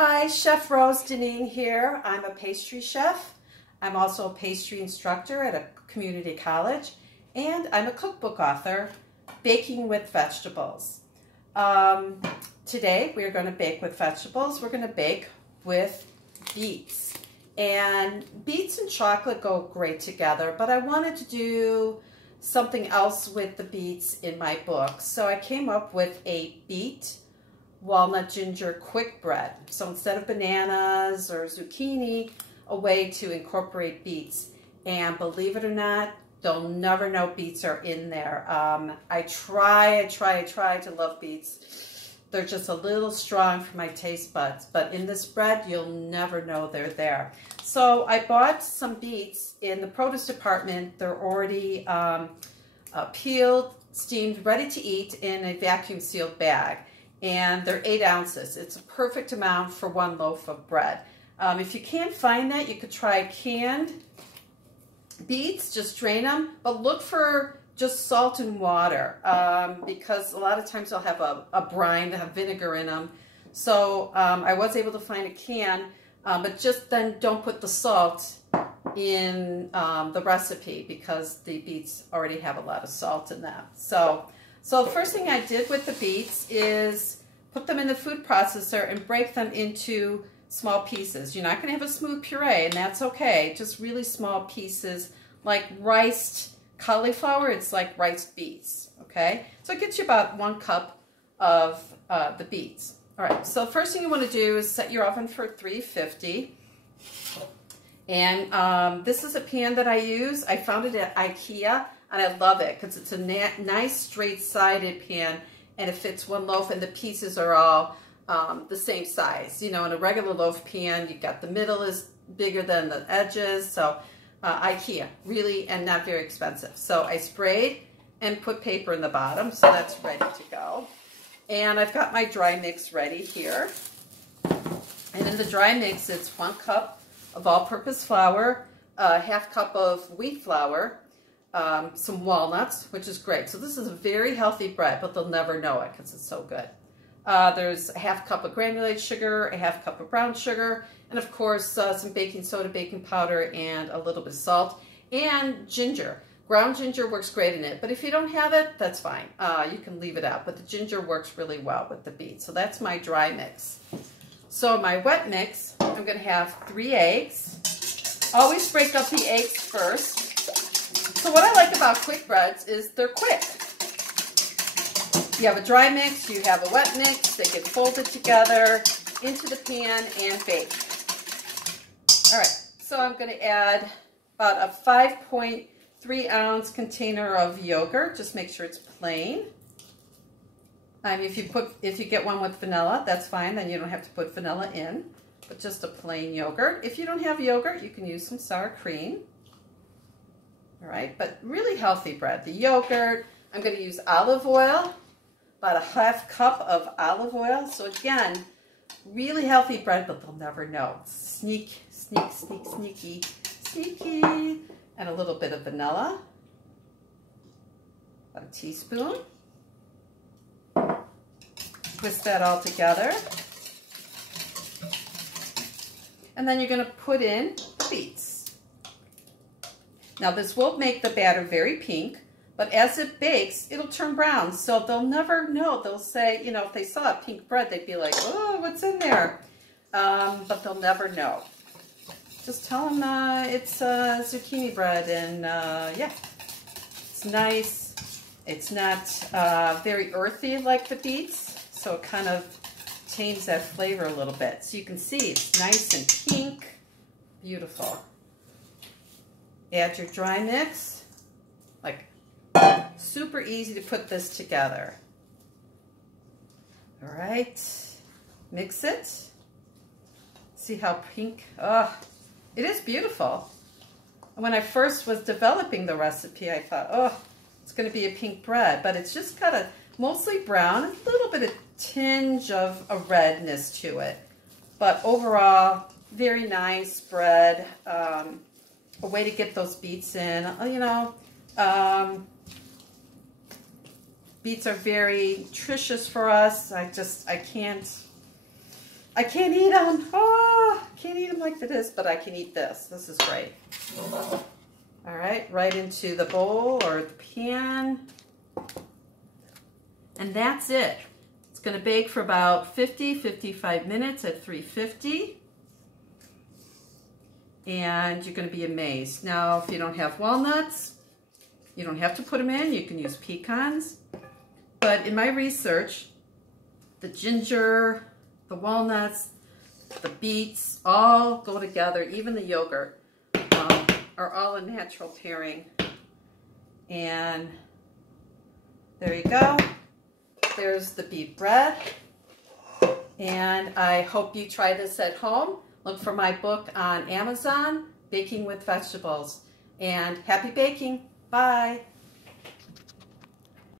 Hi, Chef Rose Deneen here. I'm a pastry chef. I'm also a pastry instructor at a community college, and I'm a cookbook author, Baking with Vegetables. Today we're going to bake with vegetables. We're going to bake with beets. And beets and chocolate go great together, but I wanted to do something else with the beets in my book. So I came up with a beet walnut ginger quick bread. So instead of bananas or zucchini, a way to incorporate beets. And believe it or not, they'll never know beets are in there. I try to love beets. They're just a little strong for my taste buds, but in this bread, you'll never know they're there. So I bought some beets in the produce department. They're already peeled, steamed, ready to eat in a vacuum sealed bag. And they're 8 ounces. It's a perfect amount for one loaf of bread. If you can't find that, you could try canned beets, just drain them, but look for just salt and water because a lot of times they'll have a brine, they have vinegar in them. So I was able to find a can, but just then don't put the salt in the recipe because the beets already have a lot of salt in them. So the first thing I did with the beets is put them in the food processor and break them into small pieces. You're not going to have a smooth puree, and that's okay. Just really small pieces, like riced cauliflower. It's like riced beets, okay? So it gets you about 1 cup of the beets. All right, so the first thing you want to do is set your oven for 350. And this is a pan that I use. I found it at IKEA. And I love it because it's a nice straight-sided pan and it fits one loaf and the pieces are all the same size. You know, in a regular loaf pan, you've got the middle is bigger than the edges. So IKEA, really, and not very expensive. So I sprayed and put paper in the bottom, so that's ready to go. And I've got my dry mix ready here. And in the dry mix, it's 1 cup of all-purpose flour, a ½ cup of wheat flour, some walnuts, which is great. So this is a very healthy bread, but they'll never know it because it's so good. There's a ½ cup of granulated sugar, a ½ cup of brown sugar, and of course some baking soda, baking powder, and a little bit of salt, and ginger. Ground ginger works great in it, but if you don't have it, that's fine. You can leave it out, but the ginger works really well with the beets. So that's my dry mix. So my wet mix, I'm going to have 3 eggs. Always break up the eggs first. So what I like about quick breads is they're quick. You have a dry mix, you have a wet mix, they get folded together into the pan and baked. All right, so I'm going to add about a 5.3 ounce container of yogurt. Just make sure it's plain. If you get one with vanilla, that's fine, then you don't have to put vanilla in, but just a plain yogurt. If you don't have yogurt, you can use some sour cream. All right, but really healthy bread. The yogurt, I'm going to use olive oil, about a ½ cup of olive oil. So again, really healthy bread, but they'll never know. Sneaky. And a little bit of vanilla, about a teaspoon. Twist that all together. And then you're going to put in the beets. Now this will make the batter very pink, but as it bakes, it'll turn brown. So they'll never know. They'll say, you know, if they saw a pink bread, they'd be like, oh, what's in there? But they'll never know. Just tell them it's zucchini bread, and yeah, it's nice. It's not very earthy like the beets, so it kind of tames that flavor a little bit. So you can see it's nice and pink, beautiful. Add your dry mix. Like, super easy to put this together. All right, mix it. See how pink, oh, it is beautiful. And when I first was developing the recipe, I thought, oh, it's gonna be a pink bread, but it's just got a mostly brown, a little bit of tinge of a redness to it. But overall, very nice bread. A way to get those beets in. You know, beets are very nutritious for us. I can't I can't eat them. Oh, can't eat them like this, but I can eat this. This is great. All right, right into the bowl or the pan. And that's it. It's going to bake for about 55 minutes at 350. And you're going to be amazed. Now, if you don't have walnuts, you don't have to put them in. You can use pecans. But in my research, the ginger, the walnuts, the beets all go together. Even the yogurt are all a natural pairing. And there you go. There's the beet bread. And I hope you try this at home. Look for my book on Amazon, Baking with Vegetables. And happy baking. Bye.